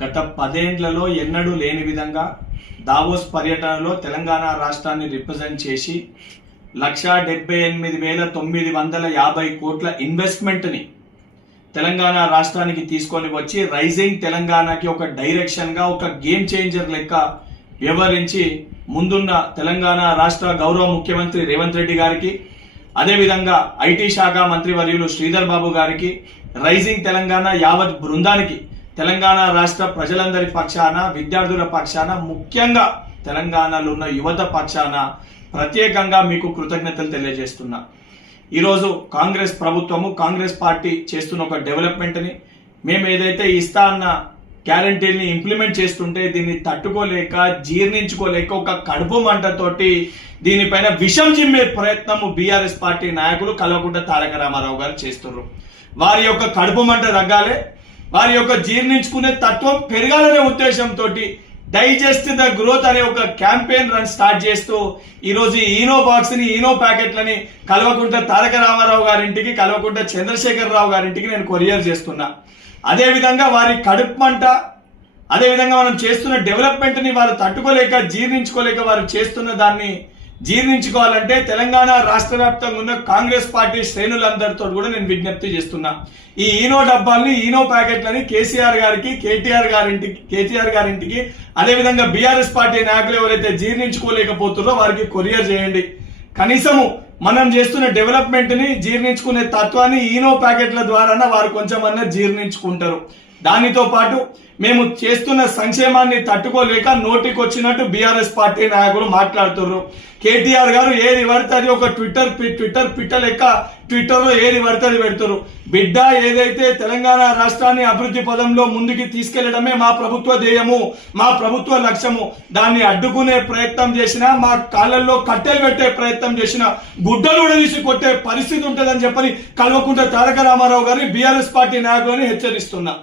గత పదేండ్లలో ఎన్నడూ లేని విధంగా దావోస్ పర్యటనలో తెలంగాణ రాష్ట్రాన్ని రిప్రజెంట్ చేసి లక్షా డెబ్బై ఎనిమిది వేల తొమ్మిది వందల యాభై కోట్ల ఇన్వెస్ట్మెంట్ని తెలంగాణ రాష్ట్రానికి తీసుకొని వచ్చి రైజింగ్ తెలంగాణకి ఒక డైరెక్షన్గా ఒక గేమ్ చేంజర్ లెక్క వ్యవహరించి ముందున్న తెలంగాణ రాష్ట్ర గౌరవ ముఖ్యమంత్రి రేవంత్ రెడ్డి గారికి అదేవిధంగా ఐటీ శాఖ మంత్రి వర్యులు శ్రీధర్ బాబు గారికి రైజింగ్ తెలంగాణ యావత్ బృందానికి తెలంగాణ రాష్ట్ర ప్రజలందరి పక్షాన విద్యార్థుల పక్షాన ముఖ్యంగా తెలంగాణలో ఉన్న యువత పక్షాన ప్రత్యేకంగా మీకు కృతజ్ఞతలు తెలియజేస్తున్నా. ఈరోజు కాంగ్రెస్ ప్రభుత్వము కాంగ్రెస్ పార్టీ చేస్తున్న ఒక డెవలప్మెంట్ని మేము ఏదైతే ఇస్తా అన్న గ్యారంటీని ఇంప్లిమెంట్ చేస్తుంటే దీన్ని తట్టుకోలేక జీర్ణించుకోలేక ఒక కడుపు మంటతోటి దీనిపైన విషం చిమ్మే ప్రయత్నము బీఆర్ఎస్ పార్టీ నాయకులు కల్వకుంట తారక రామారావు గారు చేస్తున్నారు వారి యొక్క కడుపు మంట తగ్గాలే వారి యొక్క జీర్ణించుకునే తత్వం పెరగాలనే ఉద్దేశంతో డైజెస్ట్ ద గ్రోత్ అనే ఒక క్యాంపెయిన్ రన్ స్టార్ట్ చేస్తూ ఈరోజు ఈనో బాక్స్ని ఈనో ప్యాకెట్లని కల్వకుంట్ల తారక రామారావు గారింటికి కల్వకుంట్ల చంద్రశేఖర్ రావు గారింటికి నేను కొరియర్ చేస్తున్నా. అదేవిధంగా వారి కడుపు మంట అదేవిధంగా మనం చేస్తున్న డెవలప్మెంట్ని వారు తట్టుకోలేక జీర్ణించుకోలేక వారు చేస్తున్న దాన్ని జీర్ణించుకోవాలంటే తెలంగాణ రాష్ట్ర వ్యాప్తంగా ఉన్న కాంగ్రెస్ పార్టీ శ్రేణులందరితో కూడా నేను విజ్ఞప్తి చేస్తున్నా. ఈ ఈనో డబ్బాల్ని ఈనో ప్యాకెట్లని కేసీఆర్ గారికి కేటీఆర్ గారింటికి కేటీఆర్ గారింటికి అదేవిధంగా బీఆర్ఎస్ పార్టీ నాయకులు ఎవరైతే జీర్ణించుకోలేకపోతున్నారో వారికి కొరియర్ చేయండి. కనీసము మనం చేస్తున్న డెవలప్మెంట్ని జీర్ణించుకునే తత్వాన్ని ఈనో ప్యాకెట్ల ద్వారా వారు కొంచెమన్నా జీర్ణించుకుంటారు. దానితో పాటు మేము చేస్తున్న సంక్షేమాన్ని తట్టుకోలేక నోటికొచ్చినట్టు బీఆర్ఎస్ పార్టీ నాయకులు మాట్లాడుతున్నారు కేటీఆర్ గారు ఏది పడుతుంది అది ఒక ట్విట్టర్ పి- ట్విట్టర్ పిట్ట లెక్క ట్విట్టర్లో ఏది పడుతుంది పెడుతున్నారు పెడతారు బిడ్డ ఏదైతే తెలంగాణ రాష్ట్రాన్ని అభివృద్ధి పదంలో ముందుకు తీసుకెళ్ళడమే మా ప్రభుత్వ ధ్యేయము మా ప్రభుత్వ లక్ష్యము. దాన్ని అడ్డుకునే ప్రయత్నం చేసినా మా కాళ్ళల్లో కట్టెలు పెట్టే ప్రయత్నం చేసిన గుడ్డలు తీసి కొట్టే పరిస్థితి ఉంటుందని చెప్పని కల్వకుంట్ల తారక రామారావు గారిని బీఆర్ఎస్ పార్టీ నాయకులని హెచ్చరిస్తున్నా.